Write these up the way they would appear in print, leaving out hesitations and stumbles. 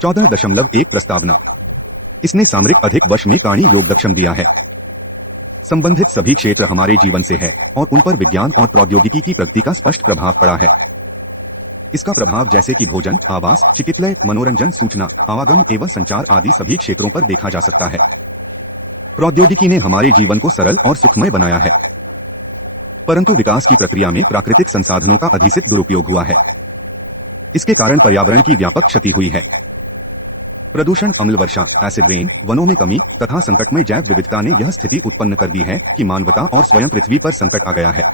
14.1 प्रस्तावना। इसने सामरिक अधिक वर्ष में काणी योगदक्षम दिया है। संबंधित सभी क्षेत्र हमारे जीवन से है और उन पर विज्ञान और प्रौद्योगिकी की प्रगति का स्पष्ट प्रभाव पड़ा है। इसका प्रभाव जैसे कि भोजन, आवास, चिकित्सक, मनोरंजन, सूचना, आवागमन एवं संचार आदि सभी क्षेत्रों पर देखा जा सकता है। प्रौद्योगिकी ने हमारे जीवन को सरल और सुखमय बनाया है, परंतु विकास की प्रक्रिया में प्राकृतिक संसाधनों का अधिसित दुरुपयोग हुआ है। इसके कारण पर्यावरण की व्यापक क्षति हुई है। प्रदूषण, अम्ल वर्षा, एसिड रेन, वनों में कमी तथा संकटमय जैव विविधता ने यह स्थिति उत्पन्न कर दी है कि मानवता और स्वयं पृथ्वी पर संकट आ गया है।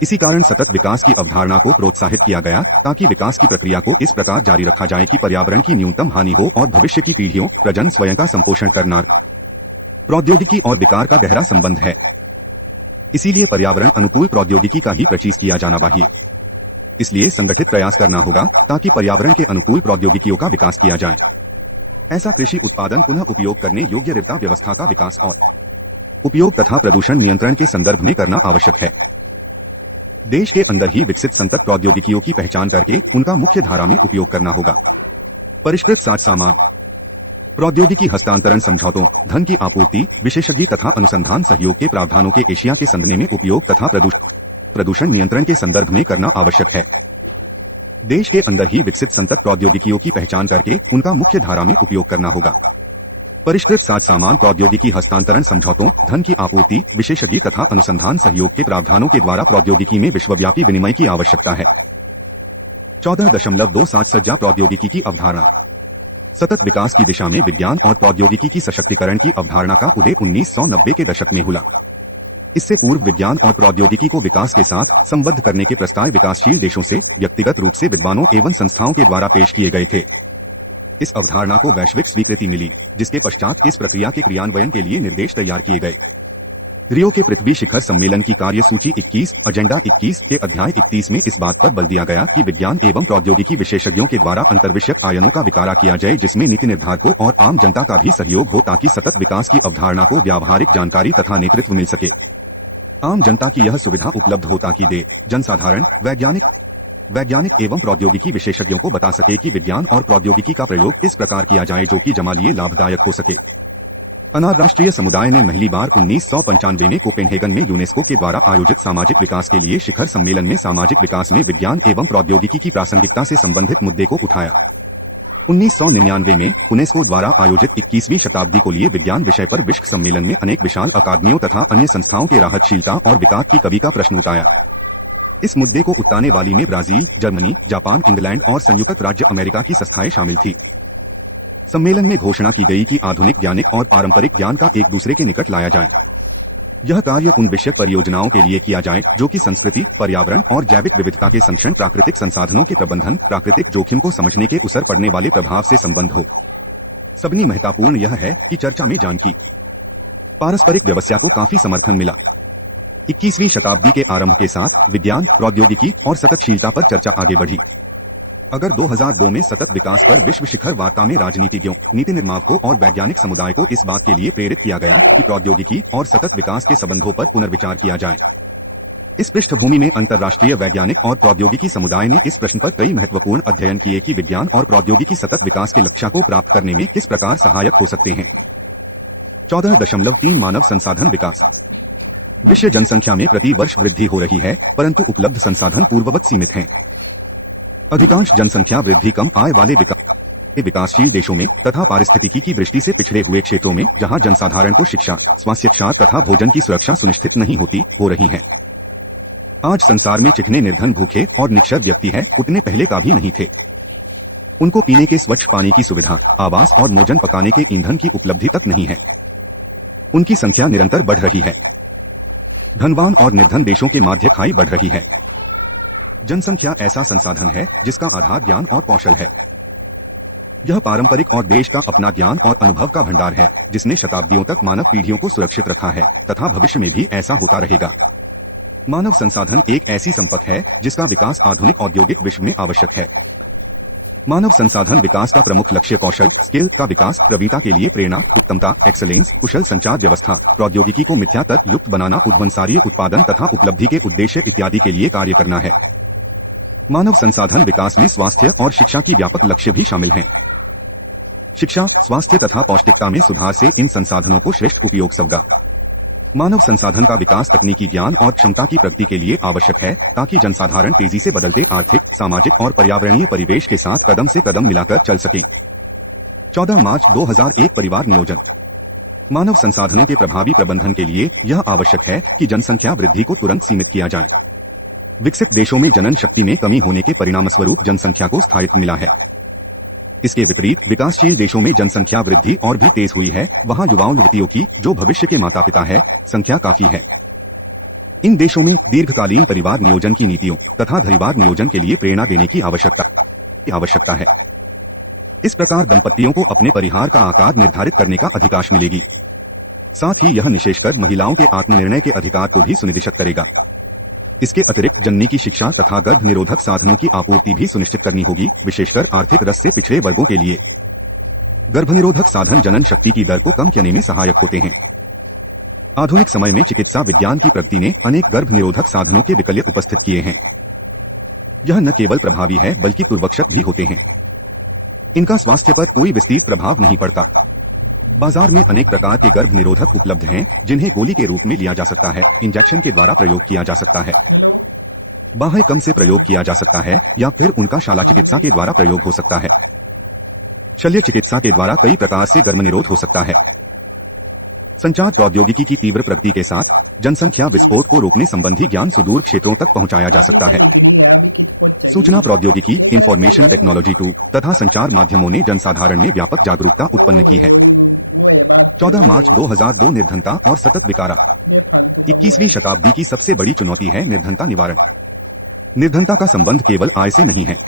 इसी कारण सतत विकास की अवधारणा को प्रोत्साहित किया गया ताकि विकास की प्रक्रिया को इस प्रकार जारी रखा जाए कि पर्यावरण की न्यूनतम हानि हो और भविष्य की पीढ़ियों प्रजन स्वयं का संपोषण करना। प्रौद्योगिकी और विकार का गहरा संबंध है, इसीलिए पर्यावरण अनुकूल प्रौद्योगिकी का ही प्रचीज किया जाना चाहिए। इसलिए संगठित प्रयास करना होगा ताकि पर्यावरण के अनुकूल प्रौद्योगिकियों का विकास किया जाए। ऐसा कृषि उत्पादन पुनः उपयोग करने योग्य ऋता व्यवस्था का विकास और उपयोग तथा प्रदूषण नियंत्रण के संदर्भ में करना आवश्यक है। देश के अंदर ही विकसित संतत प्रौद्योगिकियों की पहचान करके उनका मुख्य धारा में उपयोग करना होगा। परिष्कृत साज सामान, प्रौद्योगिकी हस्तांतरण समझौतों, धन की आपूर्ति, विशेषज्ञ तथा अनुसंधान सहयोग के प्रावधानों के एशिया के संदर्भ में उपयोग तथा प्रदूषण नियंत्रण के संदर्भ में करना आवश्यक है। देश के अंदर ही विकसित संतत प्रौद्योगिकियों की पहचान करके उनका मुख्य धारा में उपयोग करना होगा। परिष्कृत साज सामान, प्रौद्योगिकी हस्तांतरण समझौतों, धन की आपूर्ति, विशेषज्ञ तथा अनुसंधान सहयोग के प्रावधानों के द्वारा प्रौद्योगिकी में विश्वव्यापी विनिमय की आवश्यकता है। 14.2 सज्जा प्रौद्योगिकी की अवधारणा। सतत विकास की दिशा में विज्ञान और प्रौद्योगिकी की सशक्तिकरण की अवधारणा का उदय 1990 के दशक में हुआ। इससे पूर्व विज्ञान और प्रौद्योगिकी को विकास के साथ संबद्ध करने के प्रस्ताव विकासशील देशों से व्यक्तिगत रूप से विद्वानों एवं संस्थाओं के द्वारा पेश किए गए थे। इस अवधारणा को वैश्विक स्वीकृति मिली, जिसके पश्चात इस प्रक्रिया के क्रियान्वयन के लिए निर्देश तैयार किए गए। रियो के पृथ्वी शिखर सम्मेलन की कार्यसूची 21 एजेंडा 21 के अध्याय 31 में इस बात पर बल दिया गया कि विज्ञान एवं प्रौद्योगिकी विशेषज्ञों के द्वारा अंतर्विषयक आयनों का विकारा किया जाए, जिसमें नीति निर्धारकों और आम जनता का भी सहयोग हो ताकि सतत विकास की अवधारणा को व्यावहारिक जानकारी तथा नेतृत्व मिल सके। आम जनता की यह सुविधा उपलब्ध हो ताकि जनसाधारण वैज्ञानिक एवं प्रौद्योगिकी विशेषज्ञों को बता सके कि विज्ञान और प्रौद्योगिकी का प्रयोग किस प्रकार किया जाए जो कि जमालिए लाभदायक हो सके। अंतर्राष्ट्रीय समुदाय ने पहली बार 1995 में कोपेनहेगन में यूनेस्को के द्वारा आयोजित सामाजिक विकास के लिए शिखर सम्मेलन में सामाजिक विकास में विज्ञान एवं प्रौद्योगिकी की प्रासंगिकता से संबंधित मुद्दे को उठाया। 1999 में यूनेस्को द्वारा आयोजित 21वीं शताब्दी को लिए विज्ञान विषय पर विश्व सम्मेलन में अनेक विशाल अकादमियों तथा अन्य संस्थाओं के राहतशीलता और विकास की कमी का प्रश्न उठाया। इस मुद्दे को उठाने वाली में ब्राजील, जर्मनी, जापान, इंग्लैंड और संयुक्त राज्य अमेरिका की संस्थाएं शामिल थी। सम्मेलन में घोषणा की गई कि आधुनिक ज्ञानिक और पारंपरिक ज्ञान का एक दूसरे के निकट लाया जाए। यह कार्य उन विषय परियोजनाओं के लिए किया जाए जो कि संस्कृति, पर्यावरण और जैविक विविधता के संरक्षण, प्राकृतिक संसाधनों के प्रबंधन, प्राकृतिक जोखिम को समझने के उसर पड़ने वाले प्रभाव से संबंध हो। सबसे महत्वपूर्ण यह है कि चर्चा में ज्ञान की पारस्परिक व्यवस्था को काफी समर्थन मिला। 21वीं शताब्दी के आरंभ के साथ विज्ञान, प्रौद्योगिकी और सततशीलता पर चर्चा आगे बढ़ी। अगर 2002 में सतत विकास पर विश्व शिखर वार्ता में राजनीतिज्ञों, नीति निर्माताओं और वैज्ञानिक समुदाय को इस बात के लिए प्रेरित किया गया कि प्रौद्योगिकी और सतत विकास के संबंधों पर पुनर्विचार किया जाए। इस पृष्ठभूमि में अंतर्राष्ट्रीय वैज्ञानिक और प्रौद्योगिकी समुदाय ने इस प्रश्न पर कई महत्वपूर्ण अध्ययन किए कि विज्ञान और प्रौद्योगिकी सतत विकास के लक्ष्य को प्राप्त करने में किस प्रकार सहायक हो सकते हैं। 14.3 मानव संसाधन विकास। विश्व जनसंख्या में प्रति वर्ष वृद्धि हो रही है, परंतु उपलब्ध संसाधन पूर्ववत सीमित हैं। अधिकांश जनसंख्या वृद्धि कम आय वाले विकासशील देशों में तथा पारिस्थितिकी की दृष्टि से पिछड़े हुए क्षेत्रों में, जहां जनसाधारण को शिक्षा, स्वास्थ्य तथा भोजन की सुरक्षा सुनिश्चित नहीं होती, हो रही है। आज संसार में जितने निर्धन, भूखे और निरक्षर व्यक्ति हैं, उतने पहले का भी नहीं थे। उनको पीने के स्वच्छ पानी की सुविधा, आवास और भोजन पकाने के ईंधन की उपलब्धि तक नहीं है। उनकी संख्या निरंतर बढ़ रही है। धनवान और निर्धन देशों के मध्य खाई बढ़ रही है। जनसंख्या ऐसा संसाधन है जिसका आधार ज्ञान और कौशल है। यह पारंपरिक और देश का अपना ज्ञान और अनुभव का भंडार है, जिसने शताब्दियों तक मानव पीढ़ियों को सुरक्षित रखा है तथा भविष्य में भी ऐसा होता रहेगा। मानव संसाधन एक ऐसी संपत्ति है जिसका विकास आधुनिक औद्योगिक विश्व में आवश्यक है। मानव संसाधन विकास का प्रमुख लक्ष्य कौशल, स्किल का विकास, प्रवीणता के लिए प्रेरणा, उत्तमता, एक्सेलेंस, कुशल संचार व्यवस्था, प्रौद्योगिकी को मिथ्या तर्क युक्त बनाना, उद्वंसारीय उत्पादन तथा उपलब्धि के उद्देश्य इत्यादि के लिए कार्य करना है। मानव संसाधन विकास में स्वास्थ्य और शिक्षा की व्यापक लक्ष्य भी शामिल हैं। शिक्षा, स्वास्थ्य तथा पौष्टिकता में सुधार से इन संसाधनों को श्रेष्ठ उपयोग होगा। मानव संसाधन का विकास तकनीकी ज्ञान और क्षमता की प्रगति के लिए आवश्यक है, ताकि जनसाधारण तेजी से बदलते आर्थिक, सामाजिक और पर्यावरणीय परिवेश के साथ कदम से कदम मिलाकर चल सकें। 14 मार्च 2001 परिवार नियोजन। मानव संसाधनों के प्रभावी प्रबंधन के लिए यह आवश्यक है कि जनसंख्या वृद्धि को तुरंत सीमित किया जाए। विकसित देशों में जनन शक्ति में कमी होने के परिणामस्वरूप जनसंख्या को स्थायित्व मिला है। इसके विपरीत विकासशील देशों में जनसंख्या वृद्धि और भी तेज हुई है। वहां युवाओं युवतियों की, जो भविष्य के माता पिता है, संख्या काफी है। इन देशों में दीर्घकालीन परिवार नियोजन की नीतियों तथा धरीवार नियोजन के लिए प्रेरणा देने की आवश्यकता है। इस प्रकार दंपतियों को अपने परिवार का आकार निर्धारित करने का अधिकार मिलेगी। साथ ही यह निशेषकर महिलाओं के आत्मनिर्णय के अधिकार को भी सुनिश्चित करेगा। इसके अतिरिक्त जननी की शिक्षा तथा गर्भ निरोधक साधनों की आपूर्ति भी सुनिश्चित करनी होगी, विशेषकर आर्थिक रस से पिछड़े वर्गों के लिए। गर्भनिरोधक साधन जनन शक्ति की दर को कम करने में सहायक होते हैं। आधुनिक समय में चिकित्सा विज्ञान की प्रगति ने अनेक गर्भनिरोधक साधनों के विकल्प उपस्थित किए हैं। यह न केवल प्रभावी है बल्कि पूर्वक्षत भी होते हैं। इनका स्वास्थ्य पर कोई विस्तृत प्रभाव नहीं पड़ता। बाजार में अनेक प्रकार के गर्भ निरोधक उपलब्ध हैं, जिन्हें गोली के रूप में लिया जा सकता है, इंजेक्शन के द्वारा प्रयोग किया जा सकता है, बाह्य कम से प्रयोग किया जा सकता है, या फिर उनका शाला चिकित्सा के द्वारा प्रयोग हो सकता है। शल्य चिकित्सा के द्वारा कई प्रकार से गर्भनिरोध हो सकता है। संचार प्रौद्योगिकी की तीव्र प्रगति के साथ जनसंख्या विस्फोट को रोकने संबंधी ज्ञान सुदूर क्षेत्रों तक पहुंचाया जा सकता है। सूचना प्रौद्योगिकी, इंफॉर्मेशन टेक्नोलॉजी टू तथा संचार माध्यमों ने जनसाधारण में व्यापक जागरूकता उत्पन्न की है। 14 मार्च 2002 निर्धनता और सतत विकारा। 21वीं शताब्दी की सबसे बड़ी चुनौती है निर्धनता निवारण। निर्धनता का संबंध केवल आय से नहीं है,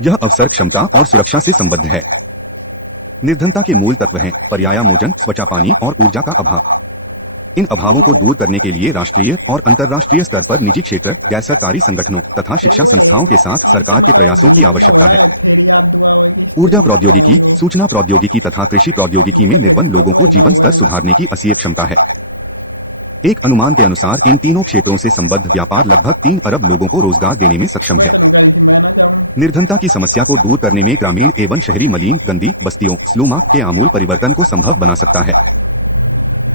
यह अवसर, क्षमता और सुरक्षा से संबद्ध है। निर्धनता के मूल तत्व हैं पर्यायामोजन, स्वच्छा पानी और ऊर्जा का अभाव। इन अभावों को दूर करने के लिए राष्ट्रीय और अंतर्राष्ट्रीय स्तर पर निजी क्षेत्र, गैर सरकारी संगठनों तथा शिक्षा संस्थाओं के साथ सरकार के प्रयासों की आवश्यकता है। ऊर्जा प्रौद्योगिकी, सूचना प्रौद्योगिकी तथा कृषि प्रौद्योगिकी में निर्धन लोगों को जीवन स्तर सुधारने की असीम क्षमता है। एक अनुमान के अनुसार इन तीनों क्षेत्रों से संबद्ध व्यापार लगभग 3 अरब लोगों को रोजगार देने में सक्षम है। निर्धनता की समस्या को दूर करने में ग्रामीण एवं शहरी मलिन गंदी बस्तियों स्लूमा के आमूल परिवर्तन को संभव बना सकता है।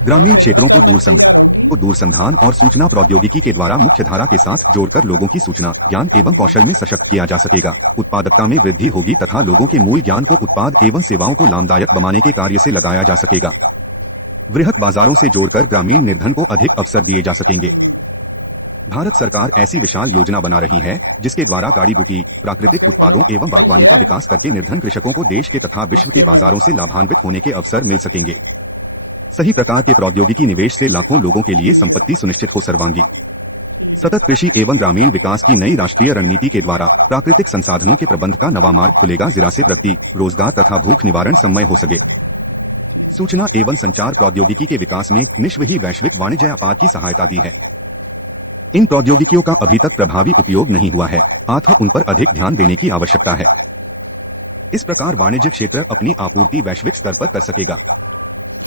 ग्रामीण क्षेत्रों को दूरसंधान और सूचना प्रौद्योगिकी के द्वारा मुख्यधारा के साथ जोड़कर लोगों की सूचना, ज्ञान एवं कौशल में सशक्त किया जा सकेगा। उत्पादकता में वृद्धि होगी तथा लोगों के मूल ज्ञान को उत्पाद एवं सेवाओं को लाभदायक बनाने के कार्य से लगाया जा सकेगा। वृहत बाजारों से जोड़कर ग्रामीण निर्धन को अधिक अवसर दिए जा सकेंगे। भारत सरकार ऐसी विशाल योजना बना रही है, जिसके द्वारा गाड़ी बूटी, प्राकृतिक उत्पादों एवं बागवानी का विकास करके निर्धन कृषकों को देश के तथा विश्व के बाजारों से लाभान्वित होने के अवसर मिल सकेंगे। सही प्रकार के प्रौद्योगिकी निवेश से लाखों लोगों के लिए संपत्ति सुनिश्चित हो। सर्वांगी सतत कृषि एवं ग्रामीण विकास की नई राष्ट्रीय रणनीति के द्वारा प्राकृतिक संसाधनों के प्रबंध का नवा मार्ग खुलेगा। जिरा से प्रगति, रोजगार तथा भूख निवारण समय हो सके। सूचना एवं संचार प्रौद्योगिकी के विकास में विश्व ही वैश्विक वाणिज्य व्यापार की सहायता दी है। इन प्रौद्योगिकियों का अभी तक प्रभावी उपयोग नहीं हुआ है, अतः उन पर अधिक ध्यान देने की आवश्यकता है। इस प्रकार वाणिज्य क्षेत्र अपनी आपूर्ति वैश्विक स्तर पर कर सकेगा।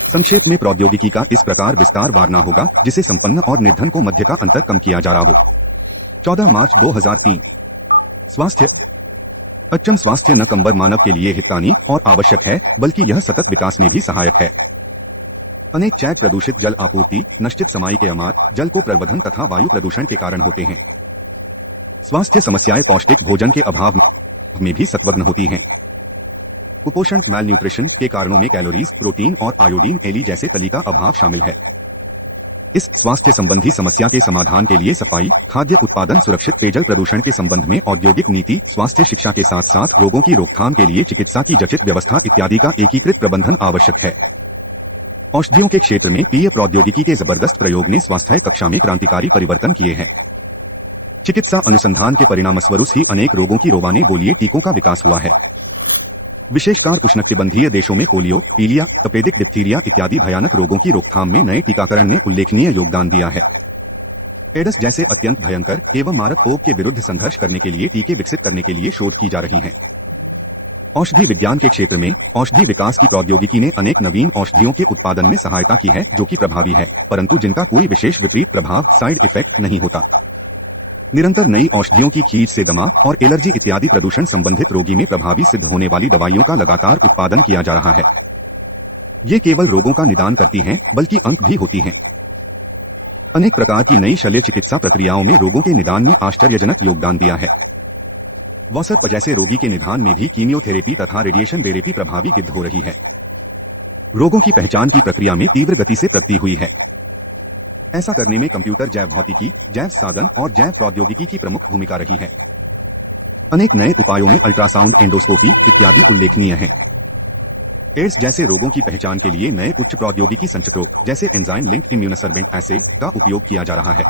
संक्षेप में प्रौद्योगिकी का इस प्रकार विस्तार वारना होगा, जिसे संपन्न और निर्धन को मध्य का अंतर कम किया जा रहा हो। 14 मार्च 2003। स्वास्थ्य। अच्छम स्वास्थ्य न कंबर मानव के लिए हितकानी और आवश्यक है, बल्कि यह सतत विकास में भी सहायक है। अनेक चैक प्रदूषित जल आपूर्ति, नष्टित समाई के अमार, जल को प्रवर्धन तथा वायु प्रदूषण के कारण होते हैं। स्वास्थ्य समस्याएं पौष्टिक भोजन के अभाव में भी सत्वग्न होती हैं। कुपोषण, मैलन्यूट्रिशन के कारणों में कैलोरीज, प्रोटीन और आयोडीन एली जैसे तली का अभाव शामिल है। इस स्वास्थ्य संबंधी समस्या के समाधान के लिए सफाई, खाद्य उत्पादन, सुरक्षित पेयजल प्रदूषण के संबंध में औद्योगिक नीति, स्वास्थ्य शिक्षा के साथ साथ रोगों की रोकथाम के लिए चिकित्सा की जटिल व्यवस्था इत्यादि का एकीकृत प्रबंधन आवश्यक है। औषधियों के क्षेत्र में पीए प्रौद्योगिकी के जबरदस्त प्रयोग ने स्वास्थ्य कक्षा में क्रांतिकारी परिवर्तन किए हैं। चिकित्सा अनुसंधान के परिणामस्वरूप ही अनेक रोगों की रोवाने बोलिए टीकों का विकास हुआ है। विशेषकर उष्णकटिबंधीय देशों में पोलियो, पीलिया, तपेदिक डिप्थीरिया इत्यादि भयानक रोगों की रोकथाम में नए टीकाकरण ने उल्लेखनीय योगदान दिया है। एड्स जैसे अत्यंत भयंकर एवं मारक रोग के विरुद्ध संघर्ष करने के लिए टीके विकसित करने के लिए शोध की जा रही हैं। औषधि विज्ञान के क्षेत्र में औषधि विकास की प्रौद्योगिकी ने अनेक नवीन औषधियों के उत्पादन में सहायता की है, जो कि प्रभावी है, परंतु जिनका कोई विशेष विपरीत प्रभाव, साइड इफेक्ट नहीं होता। निरंतर नई औषधियों की खींच से दमा और एलर्जी इत्यादि प्रदूषण संबंधित रोगी में प्रभावी सिद्ध होने वाली दवाइयों का लगातार उत्पादन किया जा रहा है। ये केवल रोगों का निदान करती हैं, बल्कि अंक भी होती हैं। अनेक प्रकार की नई शल्य चिकित्सा प्रक्रियाओं में रोगों के निदान में आश्चर्यजनक योगदान दिया है। वसर्प जैसे रोगी के निदान में भी कीमियोथेरेपी तथा रेडिएशन थेरेपी प्रभावी सिद्ध हो रही है। रोगों की पहचान की प्रक्रिया में तीव्र गति से प्रगति हुई है। ऐसा करने में कंप्यूटर जैव भौतिकी, जैव साधन और जैव प्रौद्योगिकी की प्रमुख भूमिका रही है। अनेक नए उपायों में अल्ट्रासाउंड, एंडोस्कोपी इत्यादि उल्लेखनीय हैं। एड्स जैसे रोगों की पहचान के लिए नए उच्च प्रौद्योगिकी संचक्रों जैसे एंजाइम लिंक्ड इम्यूनोसर्वेंट एसे का उपयोग किया जा रहा है।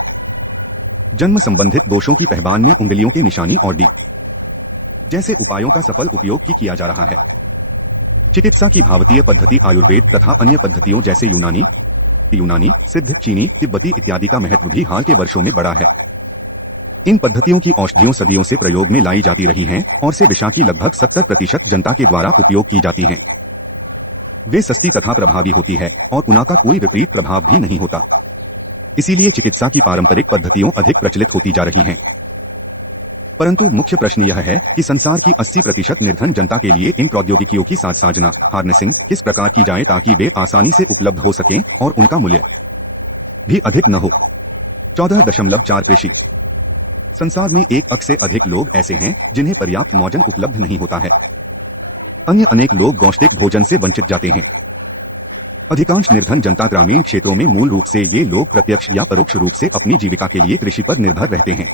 जन्म संबंधित दोषों की पहचान में उंगलियों के निशानी और डी जैसे उपायों का सफल उपयोग किया जा रहा है। चिकित्सा की भावतीय पद्धति आयुर्वेद तथा अन्य पद्धतियों जैसे यूनानी, सिद्ध, चीनी, तिब्बती इत्यादि का महत्व भी हाल के वर्षों में बढ़ा है। इन पद्धतियों की औषधियों सदियों से प्रयोग में लाई जाती रही हैं और से विषा की लगभग 70% जनता के द्वारा उपयोग की जाती हैं। वे सस्ती तथा प्रभावी होती है और उनका कोई विपरीत प्रभाव भी नहीं होता। इसीलिए चिकित्सा की पारंपरिक पद्धतियों अधिक प्रचलित होती जा रही हैं। परंतु मुख्य प्रश्न यह है कि संसार की 80% निर्धन जनता के लिए इन प्रौद्योगिकियों की साजना हार्नेसिंग किस प्रकार की जाए ताकि वे आसानी से उपलब्ध हो सकें और उनका मूल्य भी अधिक न हो। 14.4 कृषि संसार में 1 अरब से अधिक लोग ऐसे हैं जिन्हें पर्याप्त भोजन उपलब्ध नहीं होता है। अन्य अनेक लोग पौष्टिक भोजन से वंचित जाते हैं। अधिकांश निर्धन जनता ग्रामीण क्षेत्रों में मूल रूप से ये लोग प्रत्यक्ष या परोक्ष रूप से अपनी जीविका के लिए कृषि पर निर्भर रहते हैं।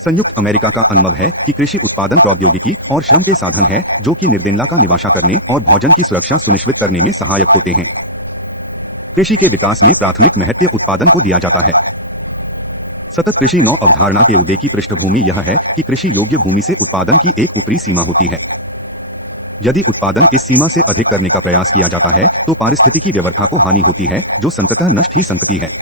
संयुक्त अमेरिका का अनुभव है कि कृषि उत्पादन प्रौद्योगिकी और श्रम के साधन है जो कि निर्धनता का निवारण करने और भोजन की सुरक्षा सुनिश्चित करने में सहायक होते हैं। कृषि के विकास में प्राथमिक महत्व उत्पादन को दिया जाता है। सतत कृषि नौ अवधारणा के उदय की पृष्ठभूमि यह है कि कृषि योग्य भूमि से उत्पादन की एक ऊपरी सीमा होती है। यदि उत्पादन इस सीमा से अधिक करने का प्रयास किया जाता है तो पारिस्थितिकी व्यवस्था को हानि होती है जो संततः नष्ट ही संगति है।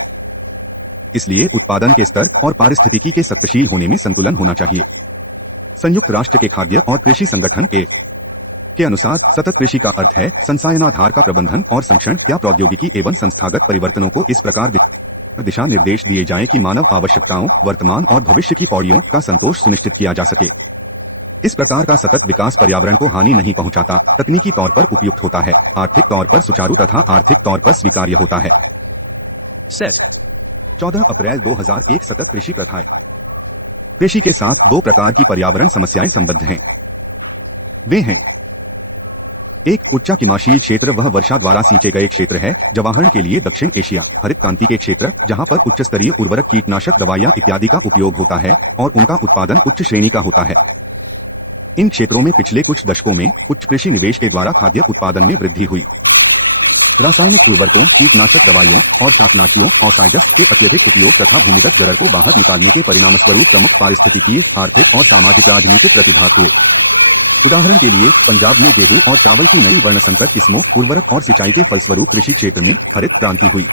इसलिए उत्पादन के स्तर और पारिस्थितिकी के सत्यशील होने में संतुलन होना चाहिए। संयुक्त राष्ट्र के खाद्य और कृषि संगठन के अनुसार सतत कृषि का अर्थ है संसाधनाधार का प्रबंधन और संरक्षण या प्रौद्योगिकी एवं संस्थागत परिवर्तनों को इस प्रकार दिशा निर्देश दिए जाएं कि मानव आवश्यकताओं, वर्तमान और भविष्य की पौड़ियों का संतोष सुनिश्चित किया जा सके। इस प्रकार का सतत विकास पर्यावरण को हानि नहीं पहुंचाता, तकनीकी तौर पर उपयुक्त होता है, आर्थिक तौर पर सुचारू तथा आर्थिक तौर पर स्वीकार्य होता है। सेट 14 अप्रैल 2001 सतत कृषि प्रथाएं। कृषि के साथ 2 प्रकार की पर्यावरण समस्याएं संबद्ध हैं। वे हैं: एक उच्च किमाशील क्षेत्र, वह वर्षा द्वारा सींचे गए क्षेत्र है। जवाहर के लिए दक्षिण एशिया हरित क्रांति के क्षेत्र जहां पर उच्च स्तरीय उर्वरक, कीटनाशक दवाइयां इत्यादि का उपयोग होता है और उनका उत्पादन उच्च श्रेणी का होता है। इन क्षेत्रों में पिछले कुछ दशकों में उच्च कृषि निवेश के द्वारा खाद्य उत्पादन में वृद्धि हुई। रासायनिक उर्वरकों, कीटनाशक दवाइयों और शाकनाशियों ऑक्साइड्स के अत्यधिक उपयोग तथा भूमिगत जड़ को बाहर निकालने के परिणामस्वरूप प्रमुख पारिस्थितिकीय, आर्थिक और सामाजिक राजनीतिक प्रतिघात हुए। उदाहरण के लिए पंजाब में गेहूं और चावल की नई वर्णसंकर किस्मों, उर्वरक और सिंचाई के फलस्वरूप कृषि क्षेत्र में हरित क्रांति हुई।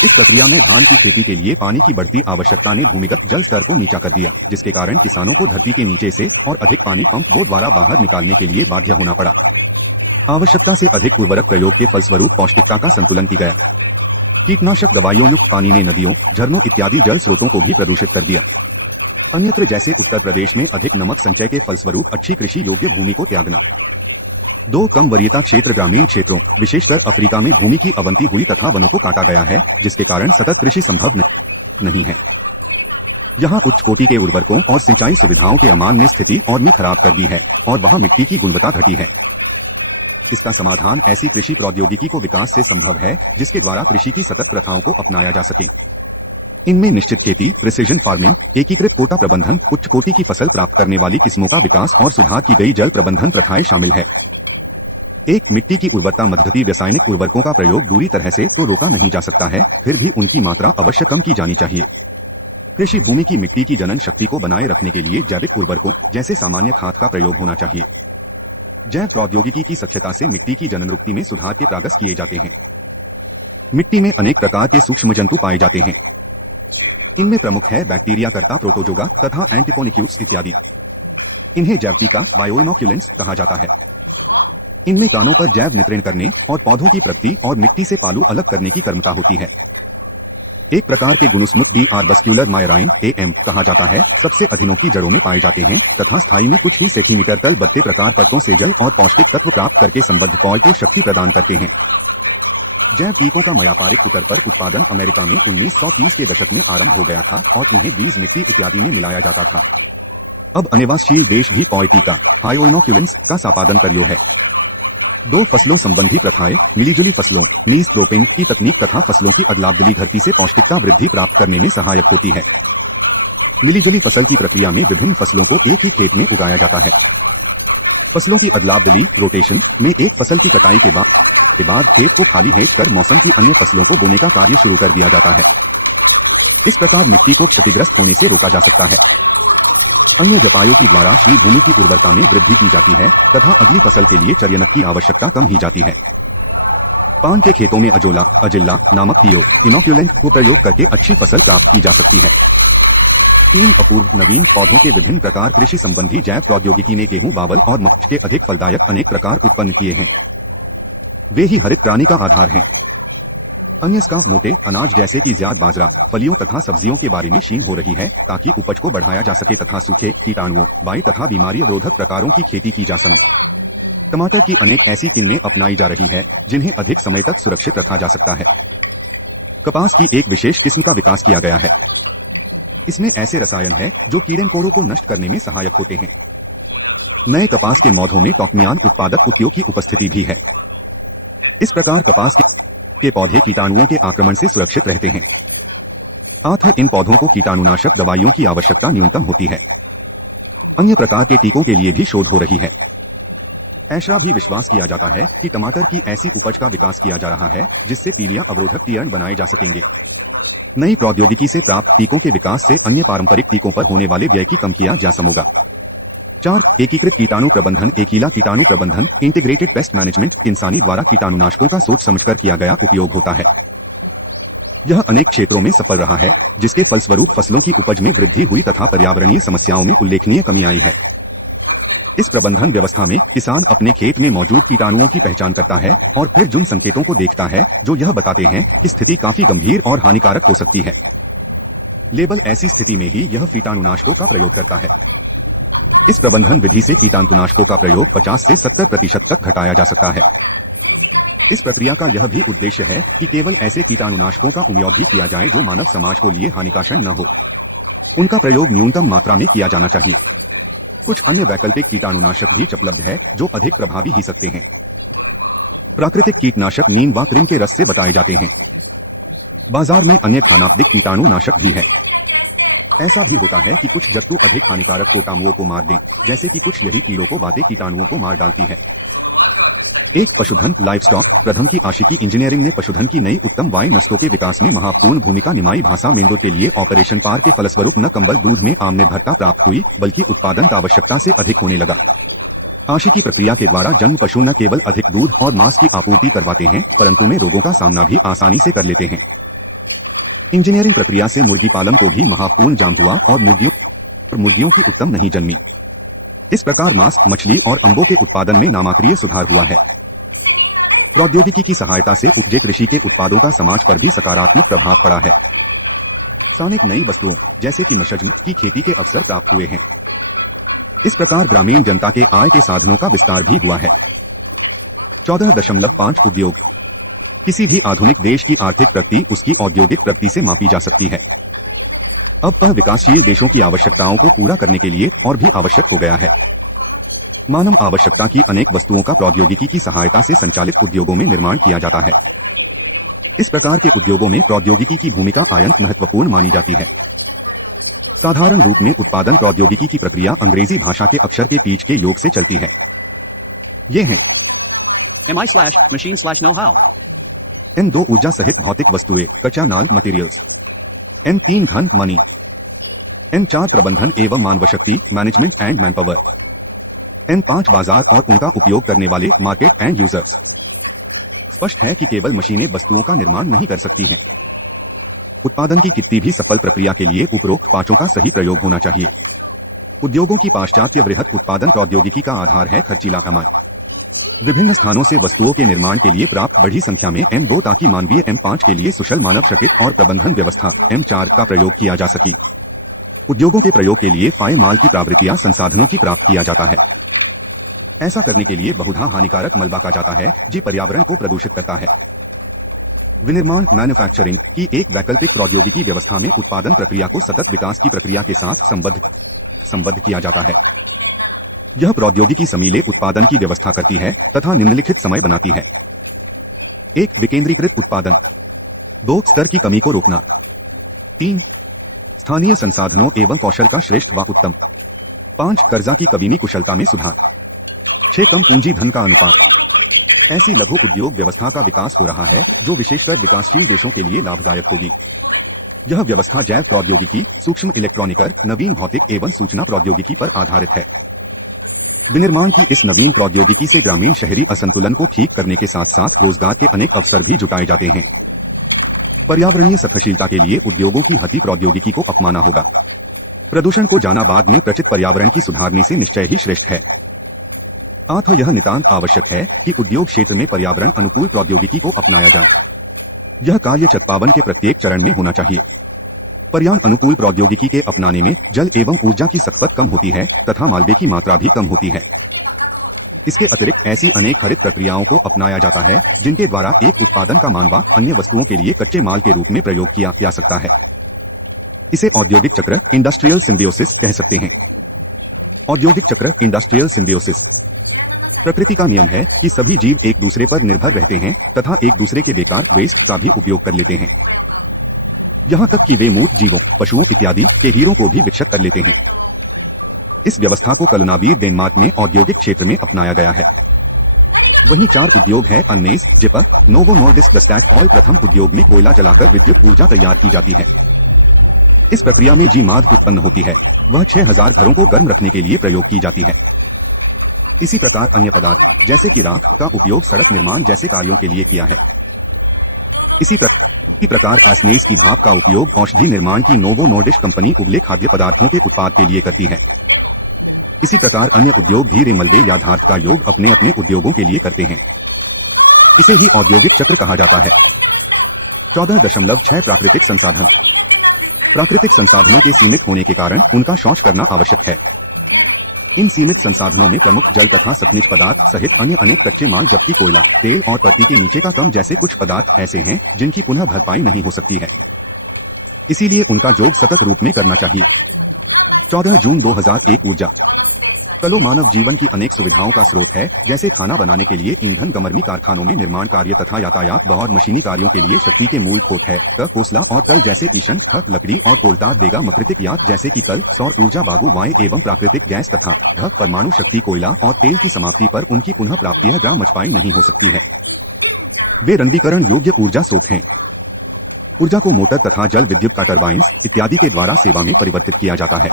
इस प्रक्रिया में धान की खेती के लिए पानी की बढ़ती आवश्यकता ने भूमिगत जल स्तर को नीचा कर दिया, जिसके कारण किसानों को धरती के नीचे से और अधिक पानी पंपों द्वारा बाहर निकालने के लिए बाध्य होना पड़ा। आवश्यकता से अधिक उर्वरक प्रयोग के फलस्वरूप पौष्टिकता का संतुलन की गया। कीटनाशक दवाइयों युक्त पानी ने नदियों, झरनों इत्यादि जल स्रोतों को भी प्रदूषित कर दिया। अन्यत्र जैसे उत्तर प्रदेश में अधिक नमक संचय के फलस्वरूप अच्छी कृषि योग्य भूमि को त्यागना। 2 कम वरीयता क्षेत्र, ग्रामीण क्षेत्रों विशेषकर अफ्रीका में भूमि की अवनति हुई तथा वनों को काटा गया है, जिसके कारण सतत कृषि संभव नहीं है। यहाँ उच्च कोटि के उर्वरकों और सिंचाई सुविधाओं के अमान ने स्थिति और भी खराब कर दी है और वहाँ मिट्टी की गुणवत्ता घटी है। इसका समाधान ऐसी कृषि प्रौद्योगिकी को विकास से संभव है जिसके द्वारा कृषि की सतत प्रथाओं को अपनाया जा सके। इनमें निश्चित खेती, प्रिसिजन फार्मिंग, एकीकृत कोटा प्रबंधन, उच्च कोटि की फसल प्राप्त करने वाली किस्मों का विकास और सुधार की गई जल प्रबंधन प्रथाएं शामिल है। एक मिट्टी की उर्वरता मध्यस्थी, रासायनिक उर्वरकों का प्रयोग दूरी तरह से तो रोका नहीं जा सकता है, फिर भी उनकी मात्रा अवश्य कम की जानी चाहिए। कृषि भूमि की मिट्टी की जनन शक्ति को बनाए रखने के लिए जैविक उर्वरकों जैसे सामान्य खाद का प्रयोग होना चाहिए। जैव प्रौद्योगिकी की सक्षमता से मिट्टी की जननरुक्ति में सुधार के प्रयास किए जाते हैं। मिट्टी में अनेक प्रकार के सूक्ष्म जंतु पाए जाते हैं। इनमें प्रमुख है बैक्टीरियाकर्ता, प्रोटोजोगा तथा एंटिपोनिक्यूट्स इत्यादि। इन्हें जैवटीका, बायोइनोक्यूलेंट्स कहा जाता है। इनमें कानों पर जैव नियंत्रण करने और पौधों की प्रगति और मिट्टी से पालू अलग करने की कर्मता होती है। एक प्रकार के गुणुस्मुत डी आर्बस्क्यूलर मायराइन एएम कहा जाता है, सबसे अधीनों की जड़ों में पाए जाते हैं तथा स्थायी में कुछ ही सेंटीमीटर तल बत्ते प्रकार परतों से जल और पौष्टिक तत्व प्राप्त करके संबद्ध कॉय को शक्ति प्रदान करते हैं। जैव टीकों का व्यापारिक उतर पर उत्पादन अमेरिका में 1930 के दशक में आरंभ हो गया था और इन्हें बीज, मिट्टी इत्यादि में मिलाया जाता था। अब अनिवासशील देश भी कॉय टीका हाइओइनोक्यूलेंस का संपादन करियो है। दो फसलों संबंधी प्रथाएं मिलीजुली फसलों मीज क्रोपिंग की तकनीक तथा फसलों की अदलाबदली धरती से पौष्टिकता वृद्धि प्राप्त करने में सहायक होती है। मिलीजुली फसल की प्रक्रिया में विभिन्न फसलों को एक ही खेत में उगाया जाता है। फसलों की अदलाबदली रोटेशन में एक फसल की कटाई के बाद खेत को खाली हेज कर मौसम की अन्य फसलों को बोने का कार्य शुरू कर दिया जाता है। इस प्रकार मिट्टी को क्षतिग्रस्त होने से रोका जा सकता है। अन्य जपायों की द्वारा श्री भूमि की उर्वरता में वृद्धि की जाती है तथा अगली फसल के लिए चर्यनक की आवश्यकता कम ही जाती है। पान के खेतों में अजोला अजिल्ला नामक टीओ इनोक्यूलेंट को प्रयोग करके अच्छी फसल प्राप्त की जा सकती है। 3 अपूर्व नवीन पौधों के विभिन्न प्रकार कृषि संबंधी जैव प्रौद्योगिकी ने गेहूं, बावल और मक्ष के अधिक फलदायक अनेक प्रकार उत्पन्न किए हैं। वे ही हरित क्रांति का आधार हैं। अन्य का मोटे अनाज जैसे कि ज्याद, बाजरा, फलियों तथा सब्जियों के बारे में क्षीण हो रही है ताकि उपज को बढ़ाया जा सके तथा सूखे, कीटाणुओं, वायु तथा बीमारी अवरोधक प्रकारों की खेती की जा सके। टमाटर की अनेक ऐसी किस्में अपनाई जा रही है जिन्हें अधिक समय तक सुरक्षित रखा जा सकता है। कपास की एक विशेष किस्म का विकास किया गया है। इसमें ऐसे रसायन है जो कीड़े मकोड़ों को नष्ट करने में सहायक होते हैं। नए कपास के पौधों में टॉकमियान उत्पादक उद्योग की उपस्थिति भी है। इस प्रकार कपास के पौधे कीटाणुओं के आक्रमण से सुरक्षित रहते हैं। अतः इन पौधों को कीटाणुनाशक दवाइयों की आवश्यकता न्यूनतम होती है। अन्य प्रकार के टीकों के लिए भी शोध हो रही है। ऐसा भी विश्वास किया जाता है कि टमाटर की ऐसी उपज का विकास किया जा रहा है जिससे पीलिया अवरोधक टीरण बनाए जा सकेंगे। नई प्रौद्योगिकी से प्राप्त टीकों के विकास से अन्य पारंपरिक टीकों पर होने वाले व्यय की कम किया जा सकेगा। 4 एकीकृत कीटाणु प्रबंधन एकीला कीटाणु प्रबंधन इंटीग्रेटेड पेस्ट मैनेजमेंट इंसानी द्वारा कीटाणुनाशकों का सोच समझकर किया गया उपयोग होता है। यह अनेक क्षेत्रों में सफल रहा है जिसके फलस्वरूप फसलों की उपज में वृद्धि हुई तथा पर्यावरणीय समस्याओं में उल्लेखनीय कमी आई है। इस प्रबंधन व्यवस्था में किसान अपने खेत में मौजूद कीटाणुओं की पहचान करता है और फिर जिन संकेतों को देखता है जो यह बताते हैं कि स्थिति काफी गंभीर और हानिकारक हो सकती है। लेबल ऐसी स्थिति में ही यह कीटाणुनाशकों का प्रयोग करता है। इस प्रबंधन विधि से कीटाणुनाशकों का प्रयोग 50 से 70% तक घटाया जा सकता है। इस प्रक्रिया का यह भी उद्देश्य है कि केवल ऐसे कीटाणुनाशकों का उपयोग भी किया जाए जो मानव समाज को लिए हानिकारक न हो। उनका प्रयोग न्यूनतम मात्रा में किया जाना चाहिए। कुछ अन्य वैकल्पिक कीटाणुनाशक भी उपलब्ध है जो अधिक प्रभावी ही सकते हैं। प्राकृतिक कीटनाशक नीम व कृमि के रस से बताए जाते हैं। बाजार में अन्य खानात्मक कीटाणुनाशक भी है। ऐसा भी होता है कि कुछ जंतु अधिक हानिकारक कीटाणुओं को मार दें, जैसे कि कुछ यही कीड़ों को बातें कीटाणुओं को मार डालती है। एक पशुधन लाइव स्टॉक प्रथम की आशिकी इंजीनियरिंग ने पशुधन की नई उत्तम वायु नस्लों के विकास में महत्वपूर्ण भूमिका निभाई। भाषा मेंदो के लिए ऑपरेशन पार के फलस्वरूप न कंबल दूध में आत्मनिर्भरता प्राप्त हुई बल्कि उत्पादन आवश्यकता से अधिक होने लगा। आशिकी प्रक्रिया के द्वारा जन्म पशु न केवल अधिक दूध और मांस की आपूर्ति करवाते हैं परंतु में रोगों का सामना भी आसानी से कर लेते हैं। इंजीनियरिंग प्रक्रिया से मुर्गी पालन को भी महत्वपूर्ण जाम हुआ और मुर्गियों की उत्तम नहीं जन्मी। इस प्रकार मांस, मछली और अंडों के उत्पादन में नामात्रीय सुधार हुआ है। प्रौद्योगिकी की सहायता से उपजे कृषि के उत्पादों का समाज पर भी सकारात्मक प्रभाव पड़ा है। स्थानिक नई वस्तुओं जैसे कि मशरूम की खेती के अवसर प्राप्त हुए हैं। इस प्रकार ग्रामीण जनता के आय के साधनों का विस्तार भी हुआ है। 14.5 उद्योग किसी भी आधुनिक देश की आर्थिक प्रगति उसकी औद्योगिक प्रगति से मापी जा सकती है। अब वह विकासशील देशों की आवश्यकताओं को पूरा करने के लिए और भी आवश्यक हो गया है। मानव आवश्यकता की अनेक वस्तुओं का प्रौद्योगिकी की सहायता से संचालित उद्योगों में निर्माण किया जाता है। इस प्रकार के उद्योगों में प्रौद्योगिकी की भूमिका अत्यंत महत्वपूर्ण मानी जाती है। साधारण रूप में उत्पादन प्रौद्योगिकी की प्रक्रिया अंग्रेजी भाषा के अक्षर के बीच के योग से चलती है। ये हैं MI/machine/know-how M2 ऊर्जा सहित भौतिक वस्तुएं कच्चा माल मटेरियल्स। M3 घन मनी। M4 प्रबंधन एवं मानवशक्ति मैनेजमेंट एंड मैनपावर। M5 बाजार और उनका उपयोग करने वाले मार्केट एंड यूजर्स। स्पष्ट है कि केवल मशीनें वस्तुओं का निर्माण नहीं कर सकती हैं। उत्पादन की कितनी भी सफल प्रक्रिया के लिए उपरोक्त पांचों का सही प्रयोग होना चाहिए। उद्योगों की पाश्चात्य वृहत उत्पादन प्रौद्योगिकी का आधार है खर्चीला कमाई। विभिन्न स्थानों से वस्तुओं के निर्माण के लिए प्राप्त बड़ी संख्या में M2 ताकि मानवीय M5 के लिए कुशल मानव शक्ति और प्रबंधन व्यवस्था M4 का प्रयोग किया जा सके। उद्योगों के प्रयोग के लिए फाये माल की प्रवृत्तियां संसाधनों की प्राप्त किया जाता है। ऐसा करने के लिए बहुधा हानिकारक मलबा का जाता है जो पर्यावरण को प्रदूषित करता है। विनिर्माण मैन्युफैक्चरिंग की एक वैकल्पिक प्रौद्योगिकी व्यवस्था में उत्पादन प्रक्रिया को सतत विकास की प्रक्रिया के साथ संबद्ध किया जाता है। यह प्रौद्योगिकी समीले उत्पादन की व्यवस्था करती है तथा निम्नलिखित समय बनाती है। 1. विकेंद्रीकृत उत्पादन। 2. स्तर की कमी को रोकना। 3. स्थानीय संसाधनों एवं कौशल का श्रेष्ठ व उत्तम। 5. कर्जा की कमीनी कुशलता में सुधार। 6. कम पूंजी धन का अनुपात। ऐसी लघु उद्योग व्यवस्था का विकास हो रहा है जो विशेषकर विकासशील देशों के लिए लाभदायक होगी। यह व्यवस्था जैव प्रौद्योगिकी, सूक्ष्म इलेक्ट्रॉनिकर, नवीन भौतिक एवं सूचना प्रौद्योगिकी पर आधारित है। विनिर्माण की इस नवीन प्रौद्योगिकी से ग्रामीण शहरी असंतुलन को ठीक करने के साथ साथ रोजगार के अनेक अवसर भी जुटाए जाते हैं। पर्यावरणीय सथशीलता के लिए उद्योगों की हती प्रौद्योगिकी को अपनाना होगा। प्रदूषण को जाना बाद में प्रचित पर्यावरण की सुधारने से निश्चय ही श्रेष्ठ है। अतः यह नितांत आवश्यक है कि उद्योग क्षेत्र में पर्यावरण अनुकूल प्रौद्योगिकी को अपनाया जाए। यह कार्य चतपावन के प्रत्येक चरण में होना चाहिए। पर्यावरण अनुकूल प्रौद्योगिकी के अपनाने में जल एवं ऊर्जा की खपत कम होती है तथा मालबे की मात्रा भी कम होती है। इसके अतिरिक्त ऐसी अनेक हरित प्रक्रियाओं को अपनाया जाता है जिनके द्वारा एक उत्पादन का मानवा अन्य वस्तुओं के लिए कच्चे माल के रूप में प्रयोग किया जा सकता है। इसे औद्योगिक चक्र इंडस्ट्रियल सिम्बियोसिस कह सकते हैं। औद्योगिक चक्र इंडस्ट्रियल सिम्बियोसिस प्रकृति का नियम है कि सभी जीव एक दूसरे पर निर्भर रहते हैं तथा एक दूसरे के बेकार वेस्ट का भी उपयोग कर लेते हैं। यहाँ तक कि वे मूर्ख जीवों, पशुओं इत्यादि के हीरों को भी विकसित कर लेते हैं। इस व्यवस्था को कलनावीर डेनमार्क में औद्योगिक क्षेत्र में अपनाया गया है। वहीं 4 उद्योग है Anne's, zip, novo Nordisk, दस्टैट oil. प्रथम उद्योग में कोयला जलाकर विद्युत ऊर्जा तैयार की जाती है। इस प्रक्रिया में जीमाद उत्पन्न होती है। वह 6000 घरों को गर्म रखने के लिए प्रयोग की जाती है। इसी प्रकार अन्य पदार्थ जैसे कि राख का उपयोग सड़क निर्माण जैसे कार्यों के लिए किया है। इसी प्रकार एस्नेस की भाप का उपयोग औषधि निर्माण की नोवो नॉर्डिस्क कंपनी उबले खाद्य पदार्थों के उत्पाद के लिए करती है। इसी प्रकार अन्य उद्योग भी रेमल्बे या धार्थ का योग अपने अपने उद्योगों के लिए करते हैं। इसे ही औद्योगिक चक्र कहा जाता है। 14.6 प्राकृतिक संसाधन। प्राकृतिक संसाधनों के सीमित होने के कारण उनका शोष करना आवश्यक है। इन सीमित संसाधनों में प्रमुख जल तथा खनिज पदार्थ सहित अन्य अनेक कच्चे माल जबकि कोयला, तेल और पत्ती के नीचे का कम जैसे कुछ पदार्थ ऐसे हैं जिनकी पुनः भरपाई नहीं हो सकती है। इसीलिए उनका योग सतत रूप में करना चाहिए। 14 जून 2001 ऊर्जा तलो मानव जीवन की अनेक सुविधाओं का स्रोत है जैसे खाना बनाने के लिए ईंधन, गमर्मी कारखानों में निर्माण कार्य तथा यातायात और मशीनी कार्यों के लिए शक्ति के मूल स्रोत है। कोसला और तल जैसे ईशन, लकड़ी और कोलतार देगा मकृतिक यात जैसे कि कल, सौर ऊर्जा, बागु वायु एवं प्राकृतिक गैस तथा परमाणु शक्ति, कोयला और तेल की समाप्ति पर उनकी पुनः प्राप्ति ग्रामचपाई नहीं हो सकती है। वे रंगीकरण योग्य ऊर्जा स्रोत हैं। ऊर्जा को मोटर तथा जल विद्युत का टर्बाइन्स इत्यादि के द्वारा सेवा में परिवर्तित किया जाता है।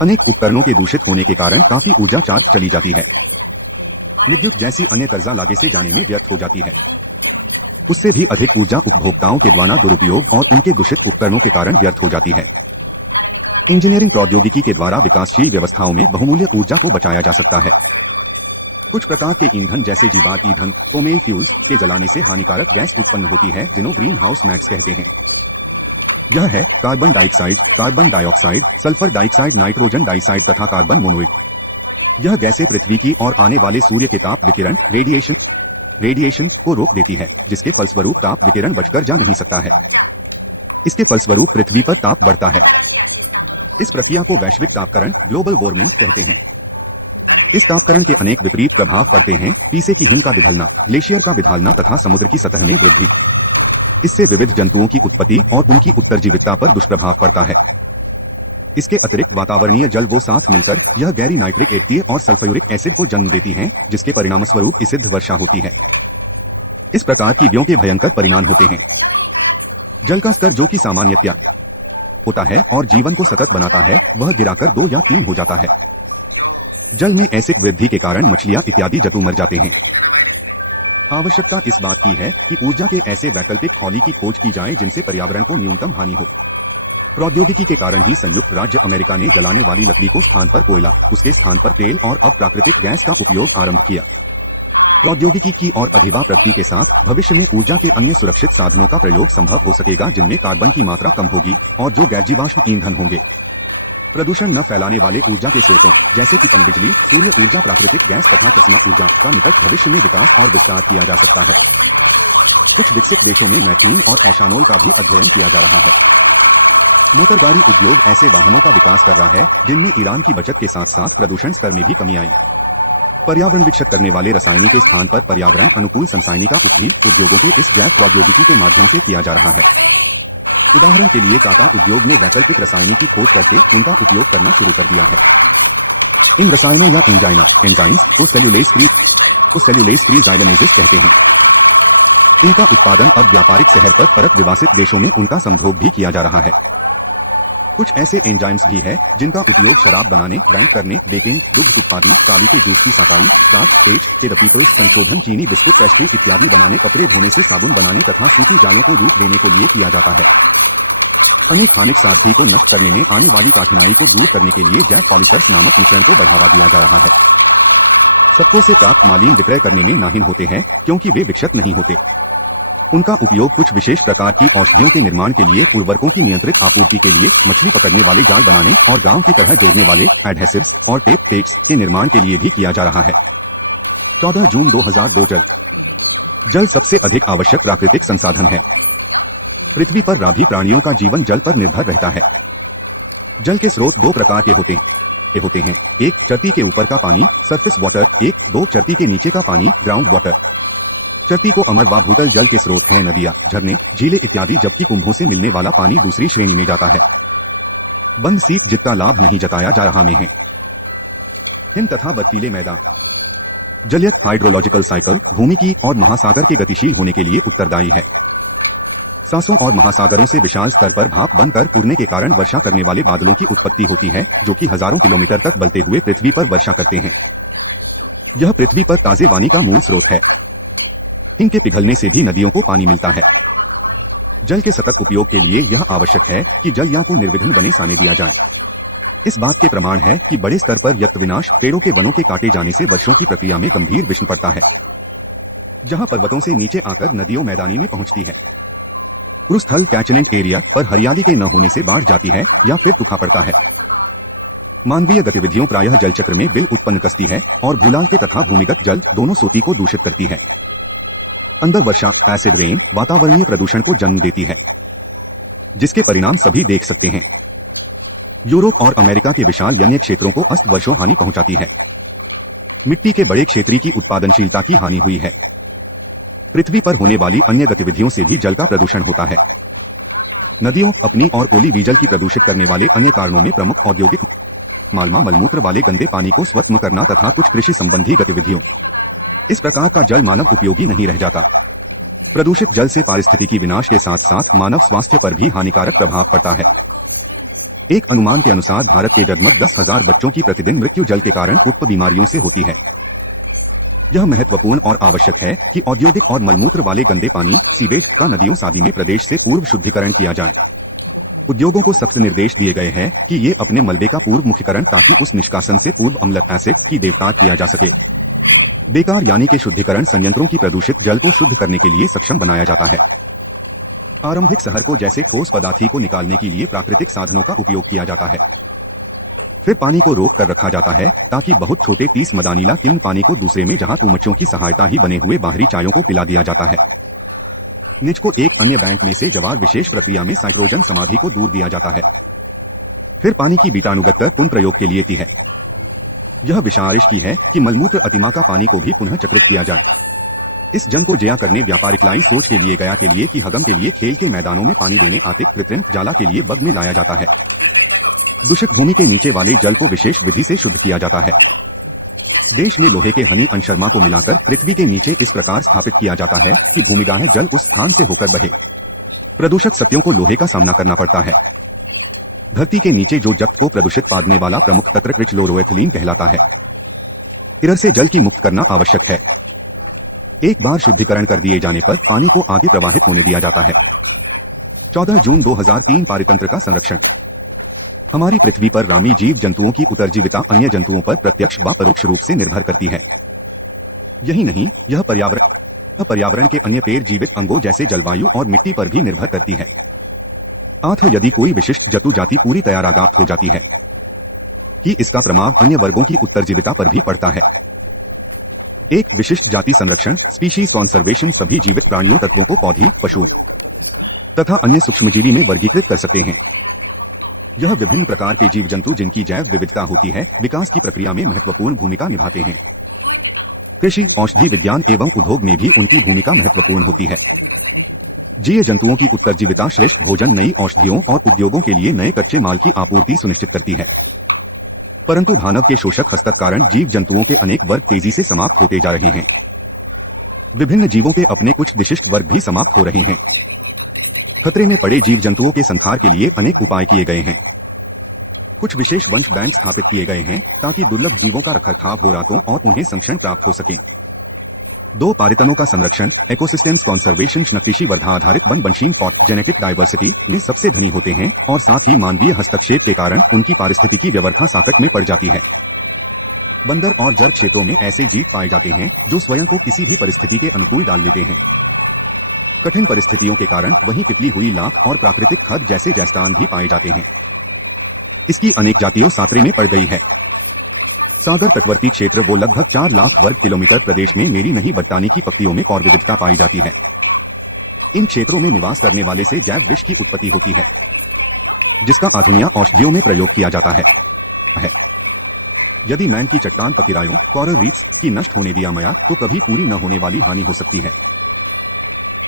अनेक उपकरणों के दूषित होने के कारण काफी ऊर्जा चार्ज चली जाती है। विद्युत जैसी अन्य कर्जा लागे से जाने में व्यर्थ हो जाती है। उससे भी अधिक ऊर्जा उपभोक्ताओं के द्वारा दुरुपयोग और उनके दूषित उपकरणों के कारण व्यर्थ हो जाती है। इंजीनियरिंग प्रौद्योगिकी के द्वारा विकासशील व्यवस्थाओं में बहुमूल्य ऊर्जा को बचाया जा सकता है। कुछ प्रकार के ईंधन जैसे जीवाश्म ईंधन, फोमेल फ्यूल्स के जलाने से हानिकारक गैस उत्पन्न होती है जिन्हें ग्रीन हाउस गैस कहते हैं। यह है carbon dioxide, carbon dioxide, sulphur dioxide, nitrogen dioxide तथा कार्बन मोनोऑक्साइड। यह गैसें पृथ्वी की और आने वाले सूर्य के ताप विकिरण रेडिएशन को रोक देती है जिसके फलस्वरूप ताप विकिरण बचकर जा नहीं सकता है। इसके फलस्वरूप पृथ्वी पर ताप बढ़ता है। इस प्रक्रिया को वैश्विक तापकरण ग्लोबल वार्मिंग कहते हैं। इस तापकरण के अनेक विपरीत प्रभाव पड़ते हैं। पीसे की हिम का पिघलना, ग्लेशियर का पिघलना तथा समुद्र की सतह में वृद्धि। इससे विविध जंतुओं की उत्पत्ति और उनकी उत्तरजीविता पर दुष्प्रभाव पड़ता है। इसके अतिरिक्त वातावरणीय जल वो साथ मिलकर यह गैरी नाइट्रिक एसिड और सल्फ्यूरिक एसिड को जन्म देती हैं जिसके परिणामस्वरूप एसिड वर्षा होती है। इस प्रकार की व्यों के भयंकर परिणाम होते हैं। जल का स्तर जो कि सामान्यतया होता है और जीवन को सतत बनाता है वह गिराकर 2 या 3 हो जाता है। जल में एसिड वृद्धि के कारण मछलियां इत्यादि जंतु मर जाते हैं। आवश्यकता इस बात की है कि ऊर्जा के ऐसे वैकल्पिक खौली की खोज की जाए जिनसे पर्यावरण को न्यूनतम हानि हो। प्रौद्योगिकी के कारण ही संयुक्त राज्य अमेरिका ने जलाने वाली लकड़ी को स्थान पर कोयला, उसके स्थान पर तेल और अब प्राकृतिक गैस का उपयोग आरंभ किया। प्रौद्योगिकी की और अधिवा प्रगति के साथ भविष्य में ऊर्जा के अन्य सुरक्षित साधनों का प्रयोग संभव हो सकेगा जिनमें कार्बन की मात्रा कम होगी और जो गैर जीवाश्म ईंधन होंगे। प्रदूषण न फैलाने वाले ऊर्जा के स्रोतों जैसे कि पनबिजली, सूर्य ऊर्जा, प्राकृतिक गैस तथा चश्मा ऊर्जा का निकट भविष्य में विकास और विस्तार किया जा सकता है। कुछ विकसित देशों में मैथीन और एशानोल का भी अध्ययन किया जा रहा है। मोटर गाड़ी उद्योग ऐसे वाहनों का विकास कर रहा है जिनमें ईंधन की बचत के साथ साथ प्रदूषण स्तर में भी कमी आई। पर्यावरण विकसित करने वाले रसायनी के स्थान पर पर्यावरण अनुकूल संसायनी का उपयोग उद्योगों के इस जैव प्रौद्योगिकी के माध्यम से किया जा रहा है। उदाहरण के लिए टाटा उद्योग ने वैकल्पिक रसायनी की खोज करके उनका उपयोग करना शुरू कर दिया है। इन रसायनों या एंजाइम्स को सेल्यूलेज फ्री ज़ाइलनेजेस कहते हैं। इनका उत्पादन अब व्यापारिक स्तर पर फर्क विकसित देशों में उनका संभोग भी किया जा रहा है। कुछ ऐसे एंजाइम्स भी है जिनका उपयोग शराब बनाने, बैंक करने, बेकिंग, दुग्ध उत्पादी, काली के जूस की सफाई, स्टार्च, एज के द पीपल्स संशोधन, चीनी, बिस्कुट, पेस्ट्री इत्यादि बनाने, कपड़े धोने से साबुन बनाने तथा सूती जायों को रूप देने के लिए किया जाता है। अनेक हानिक सारथी को नष्ट करने में आने वाली कठिनाई को दूर करने के लिए जैव पॉलिसर्स नामक मिश्रण को बढ़ावा दिया जा रहा है। सबको से प्राप्त मालिन्य विक्रय करने में नाहीन होते हैं क्योंकि वे विक्षत नहीं होते। उनका उपयोग कुछ विशेष प्रकार की औषधियों के निर्माण के लिए, उर्वरकों की नियंत्रित आपूर्ति के लिए, मछली पकड़ने वाले जाल बनाने और गांव की तरह जोड़ने वाले एडहेसिव्स और टेप्स के निर्माण के लिए भी किया जा रहा है। 14 जून 2002 जल सबसे अधिक आवश्यक प्राकृतिक संसाधन है। पृथ्वी पर सभी प्राणियों का जीवन जल पर निर्भर रहता है। जल के स्रोत दो प्रकार के होते हैं। एक, चरती के ऊपर का पानी सरफेस वाटर। एक, दो, चरती के नीचे का पानी ग्राउंड वाटर। चरती को अमर व भूतल जल के स्रोत हैं नदियां, झरने, झीलें इत्यादि, जबकि कुंभों से मिलने वाला पानी दूसरी श्रेणी में जाता है। बंद सीट जितना लाभ नहीं जताया जा रहा में है। हिम तथा बर्फीले मैदान। जलीय हाइड्रोलॉजिकल साइकिल भूमि की और महासागर के गतिशील होने के लिए उत्तरदायी है। सांसों और महासागरों से विशाल स्तर पर भाप बनकर उड़ने के कारण वर्षा करने वाले बादलों की उत्पत्ति होती है जो कि हजारों किलोमीटर तक बलते हुए पृथ्वी पर वर्षा करते हैं। यह पृथ्वी पर ताजे पानी का मूल स्रोत है। हिम के पिघलने से भी नदियों को पानी मिलता है। जल के सतत उपयोग के लिए यह आवश्यक है कि जलयान को निर्विघ्न बने साने दिया जाए। इस बात के प्रमाण है कि बड़े स्तर पर यत्र विनाश, पेड़ों के वनों के काटे जाने से वर्षों की प्रक्रिया में गंभीर विषम पड़ता है, जहां पर्वतों से नीचे आकर नदियों मैदानी में पहुंचती है। भूस्थल कैचमेंट एरिया पर हरियाली के न होने से बाढ़ जाती है या फिर सूखा पड़ता है। मानवीय गतिविधियों प्रायः जलचक्र में बिल उत्पन्न करती है और भूलाल के तथा भूमिगत जल दोनों स्रोतों को दूषित करती है। अंदर वर्षा, एसिड रेन वातावरणीय प्रदूषण को जन्म देती है, जिसके परिणाम सभी देख सकते हैं। यूरोप और अमेरिका के विशाल अन्य क्षेत्रों को अस्त वर्षों हानि पहुंचाती है। मिट्टी के बड़े क्षेत्रीय की उत्पादनशीलता की हानि हुई है। पृथ्वी पर होने वाली अन्य गतिविधियों से भी जल का प्रदूषण होता है। नदियों, अपनी और ओली भी जल की प्रदूषित करने वाले अन्य कारणों में प्रमुख औद्योगिक मालमा मलमूत्र वाले गंदे पानी को स्वच्छ करना तथा कुछ कृषि संबंधी गतिविधियों। इस प्रकार का जल मानव उपयोगी नहीं रह जाता। प्रदूषित जल से पारिस्थितिकी विनाश के साथ साथ मानव स्वास्थ्य पर भी हानिकारक प्रभाव पड़ता है। एक अनुमान के अनुसार भारत के लगभग 10,000 बच्चों की प्रतिदिन मृत्यु जल के कारण उत्पन्न बीमारियों से होती है। यह महत्वपूर्ण और आवश्यक है कि औद्योगिक और मलमूत्र वाले गंदे पानी सीवेज का नदियों आदि में प्रदेश से पूर्व शुद्धिकरण किया जाए। उद्योगों को सख्त निर्देश दिए गए हैं कि ये अपने मलबे का पूर्व मुख्यकरण ताकि उस निष्कासन से पूर्व अम्ल एसिड की देवकार किया जा सके। बेकार यानी के शुद्धिकरण संयंत्रों की प्रदूषित जल को शुद्ध करने के लिए सक्षम बनाया जाता है। आरंभिक शहर को जैसे ठोस पदार्थों को निकालने के लिए प्राकृतिक साधनों का उपयोग किया जाता है। फिर पानी को रोक कर रखा जाता है ताकि बहुत छोटे 30 मदानीला किन पानी को दूसरे में जहां तुमचों की सहायता ही बने हुए बाहरी चायों को पिला दिया जाता है। निज को एक अन्य बैंक में से जवार विशेष प्रक्रिया में साइक्रोजन समाधि को दूर दिया जाता है। फिर पानी की बीटाणुगत कर पुनः प्रयोग के लिए ती है। यह विचारिश की है कि मलमूत्र अतिमा का पानी को भी पुनः चक्रित किया जाए। इस जन को जया करने व्यापारिक लाई सोच के लिए गया के लिए कि हगम के लिए खेल के मैदानों में पानी देने आते कृत्रिम जाला के लिए बग में लाया जाता है। दूषित भूमि के नीचे वाले जल को विशेष विधि से शुद्ध किया जाता है। देश में लोहे के हनी अंशर्मा को मिलाकर पृथ्वी के नीचे इस प्रकार स्थापित किया जाता है कि भूमिगाह जल उस स्थान से होकर बहे। प्रदूषक सत्यों को लोहे का सामना करना पड़ता है। धरती के नीचे जो जल को प्रदूषित पादने वाला प्रमुख तत्व क्लोरोएथिलीन कहलाता है। इधर से जल की मुक्त करना आवश्यक है। एक बार शुद्धिकरण कर दिए जाने पर पानी को आगे प्रवाहित होने दिया जाता है। 14 जून 2003 पारितंत्र का संरक्षण। हमारी पृथ्वी पर रामी जीव जंतुओं की उत्तरजीविता अन्य जंतुओं पर प्रत्यक्ष व परोक्ष रूप से निर्भर करती है। यही नहीं, यह पर्यावरण के अन्य पेड़ जीवित अंगों जैसे जलवायु और मिट्टी पर भी निर्भर करती है। अतः यदि कोई विशिष्ट जंतु जाति पूरी तरह आगाप्त हो जाती है कि इसका प्रभाव अन्य वर्गों की उत्तरजीविता पर भी पड़ता है। एक विशिष्ट जाति संरक्षण स्पीशीज कॉन्जर्वेशन सभी जीवित प्राणियों तत्वों को पौधे, पशु तथा अन्य सूक्ष्मजीवी में वर्गीकृत कर सकते हैं। यह विभिन्न प्रकार के जीव जंतु जिनकी जैव विविधता होती है, विकास की प्रक्रिया में महत्वपूर्ण भूमिका निभाते हैं। कृषि, औषधि विज्ञान एवं उद्योग में भी उनकी भूमिका महत्वपूर्ण होती है। जीव जंतुओं की उत्तरजीविता श्रेष्ठ भोजन, नई औषधियों और उद्योगों के लिए नए कच्चे माल की आपूर्ति सुनिश्चित करती है। परंतु मानव के शोषक हस्तक्षेप कारण जीव जंतुओं के अनेक वर्ग तेजी से समाप्त होते जा रहे हैं। विभिन्न जीवों के अपने कुछ विशिष्ट वर्ग भी समाप्त हो रहे हैं। खतरे में पड़े जीव जंतुओं के संहार के लिए अनेक उपाय किए गए हैं। कुछ विशेष वंश बैंक स्थापित किए गए हैं ताकि दुर्लभ जीवों का रखरखाव हो रातों और उन्हें संरक्षण प्राप्त हो सके। 2 पारितनों का संरक्षण इकोसिस्टम्स कॉन्जर्वेशन कृषि वर्धा आधारित वन बंशीन फॉर जेनेटिक डाइवर्सिटी में सबसे धनी होते हैं और साथ ही मानवीय हस्तक्षेप के कारण उनकी पारिस्थितिकी व्यवस्था संकट में पड़ जाती है। बंदर और जर क्षेत्रों में ऐसे जीव पाए जाते हैं जो स्वयं को किसी भी परिस्थिति के अनुकूल डाल लेते हैं। कठिन परिस्थितियों के कारण वहीं पिपली हुई लाख और प्राकृतिक खद जैसे जैस्तान भी पाए जाते हैं। इसकी अनेक जातियों सातरे में पड़ गई है। सागर तटवर्ती क्षेत्र वो लगभग 4 लाख वर्ग किलोमीटर प्रदेश में मेरी नहीं बट्टानी की पत्तियों में और विविधता पाई जाती है। इन क्षेत्रों में निवास करने वाले से जैव विष की उत्पत्ति होती है जिसका आधुनिक औषधियों में प्रयोग किया जाता है। यदि मैन की चट्टान पकिरायों कोरल रीफ्स की नष्ट होने दिया मया तो कभी पूरी न होने वाली हानि हो सकती है।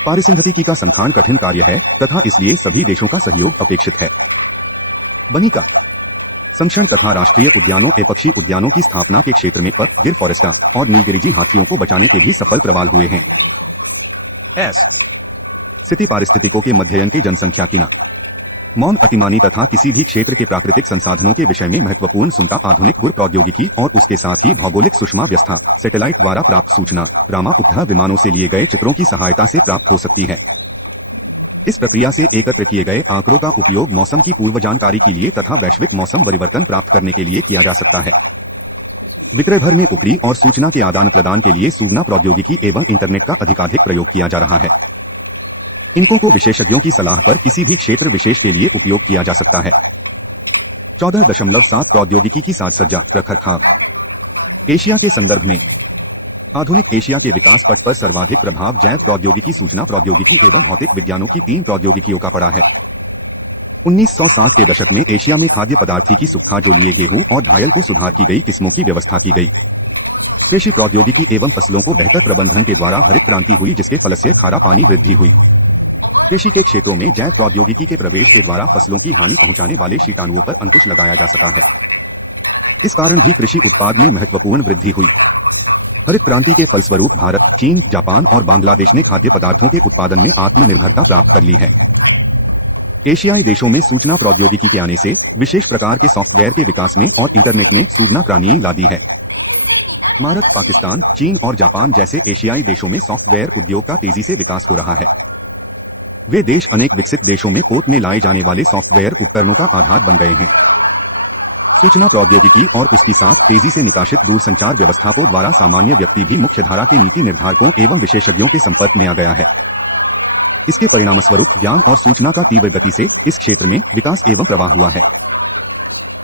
पारिस्थितिकी का संखान कठिन कार्य है तथा इसलिए सभी देशों का सहयोग अपेक्षित है। वनिका संरक्षण तथा राष्ट्रीय उद्यानों एवं पक्षी उद्यानों की स्थापना के क्षेत्र में गिर फॉरेस्टा और नीलगिरिजी हाथियों को बचाने के भी सफल प्रवाल हुए हैं। स्थिति पारिस्थितिकों के मध्ययन के जनसंख्या की मौन अतिमानी तथा किसी भी क्षेत्र के प्राकृतिक संसाधनों के विषय में महत्वपूर्ण सुनता आधुनिक गुर प्रौद्योगिकी और उसके साथ ही भौगोलिक सूक्ष्म व्यवस्था सैटेलाइट द्वारा प्राप्त सूचना रामा उपग्रह विमानों से लिए गए चित्रों की सहायता से प्राप्त हो सकती है। इस प्रक्रिया से एकत्र किए गए आंकड़ों का उपयोग मौसम की पूर्व जानकारी के लिए तथा वैश्विक मौसम परिवर्तन प्राप्त करने के लिए किया जा सकता है। विक्रय भर में उपरी और सूचना के आदान प्रदान के लिए सूचना प्रौद्योगिकी एवं इंटरनेट का अधिकाधिक प्रयोग किया जा रहा है। इनको को विशेषज्ञों की सलाह पर किसी भी क्षेत्र विशेष के लिए उपयोग किया जा सकता है। 14.7 प्रौद्योगिकी की साजसज्जा रखरखाव। एशिया के संदर्भ में आधुनिक एशिया के विकास पथ पर सर्वाधिक प्रभाव जैव प्रौद्योगिकी, सूचना प्रौद्योगिकी एवं भौतिक विज्ञानों की 3 प्रौद्योगिकियों का पड़ा है। 1960 के दशक में एशिया में खाद्य पदार्थों की सुक्खा जो लिए गेहूं और घायल को सुधार की गई किस्मों की व्यवस्था की गई। कृषि प्रौद्योगिकी एवं फसलों को बेहतर प्रबंधन के द्वारा हरित क्रांति हुई जिसके फल से खारा पानी वृद्धि हुई। कृषि के क्षेत्रों में जैव प्रौद्योगिकी के प्रवेश के द्वारा फसलों की हानि पहुंचाने वाले कीटाणुओं पर अंकुश लगाया जा सका है। इस कारण भी कृषि उत्पाद में महत्वपूर्ण वृद्धि हुई। हरित क्रांति के फलस्वरूप भारत, चीन, जापान और बांग्लादेश ने खाद्य पदार्थों के उत्पादन में आत्मनिर्भरता प्राप्त कर ली है। एशियाई देशों में सूचना प्रौद्योगिकी के आने से विशेष प्रकार के सॉफ्टवेयर के विकास में और इंटरनेट ने सूचना क्रांति ला दी है। भारत, पाकिस्तान, चीन और जापान जैसे एशियाई देशों में सॉफ्टवेयर उद्योग का तेजी से विकास हो रहा है। वे देश अनेक विकसित देशों में पोत में लाए जाने वाले सॉफ्टवेयर उपकरणों का आधार बन गए हैं। सूचना प्रौद्योगिकी और उसकी साथ तेजी से निकासित दूरसंचार व्यवस्थाओं द्वारा सामान्य व्यक्ति भी मुख्यधारा के नीति निर्धारकों एवं विशेषज्ञों के संपर्क में आ गया है। इसके परिणामस्वरूप ज्ञान और सूचना का तीव्र गति से इस क्षेत्र में विकास एवं प्रवाह हुआ है।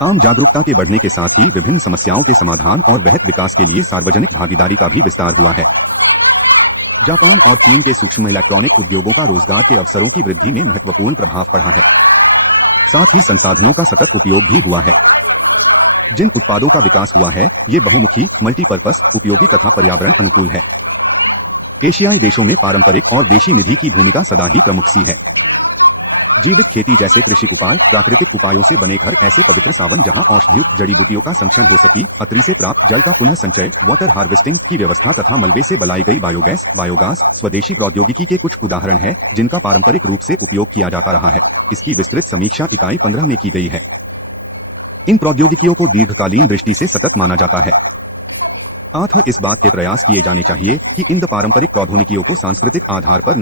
आम जागरूकता के बढ़ने के साथ ही विभिन्न समस्याओं के समाधान और बेहतर विकास के लिए सार्वजनिक भागीदारी का भी विस्तार हुआ है। जापान और चीन के सूक्ष्म इलेक्ट्रॉनिक उद्योगों का रोजगार के अवसरों की वृद्धि में महत्वपूर्ण प्रभाव पड़ा है। साथ ही संसाधनों का सतत उपयोग भी हुआ है। जिन उत्पादों का विकास हुआ है ये बहुमुखी, मल्टीपर्पस, उपयोगी तथा पर्यावरण अनुकूल है। एशियाई देशों में पारंपरिक और देशी निधि की भूमिका सदा ही प्रमुख सी है। जीवित खेती जैसे कृषि उपाय, प्राकृतिक उपायों से बने घर, ऐसे पवित्र सावन जहां औषधियों जड़ी बूटियों का संरक्षण हो सकी, अतरी से प्राप्त जल का पुनः संचय, वाटर हार्वेस्टिंग की व्यवस्था तथा मलबे से बनाई गई बायोगैस स्वदेशी प्रौद्योगिकी के कुछ उदाहरण हैं जिनका पारंपरिक रूप से उपयोग किया जाता रहा है। इसकी विस्तृत समीक्षा इकाई 15 में की गई है। इन प्रौद्योगिकियों को दीर्घकालीन दृष्टि से सतत माना जाता है। अतः इस बात के प्रयास किए जाने चाहिए कि इन पारंपरिक प्रौद्योगिकियों को सांस्कृतिक आधार पर